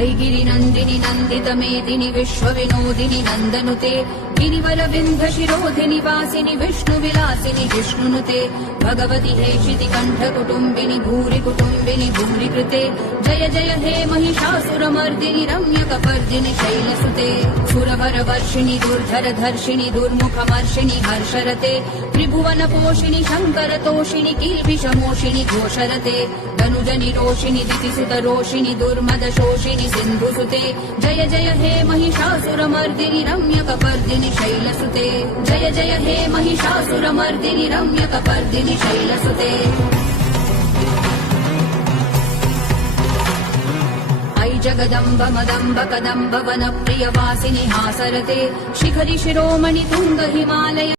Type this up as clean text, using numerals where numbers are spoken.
ऐगिरिनन्दिनि नन्दितमेदिनि विश्वविनोदिनि नन्दनुते गिरिवरविन्ध्यशिरोधिनि वासिनि विष्णुविलासिनि जिष्णुनुते भगवति हेशिति कण्ठकुटुम्बिनि भूरि कुटुम्बिनि भूरि कृते जय जय हे महिषासुरमर्दिनि रम्यकपर्दिनि शैलसुते सुरवरवर्षिणि दुर्धरधर्षिणि दुर्मुखमर्षिणि हर्षरते त्रिभुवनपोषिणि शङ्करतोषिणि किल्बिषमोषिणि घोषरते धनुजनिरोषिणि दितिसुतरोषिणि दुर्मदशोषिणि सिन्धुसुते जय जय हे महिषासुरमर्दिनि रम्यकपर्दिनि शैलसुते जय जय हे महिषासुरमर्दिनि रम्यकपर्दिनि शैलसुते ऐ जगदम्ब मदम्ब कदम्ब वनप्रियवासिनि हासरते शिखरि शिरोमणि तुङ्ग हिमालय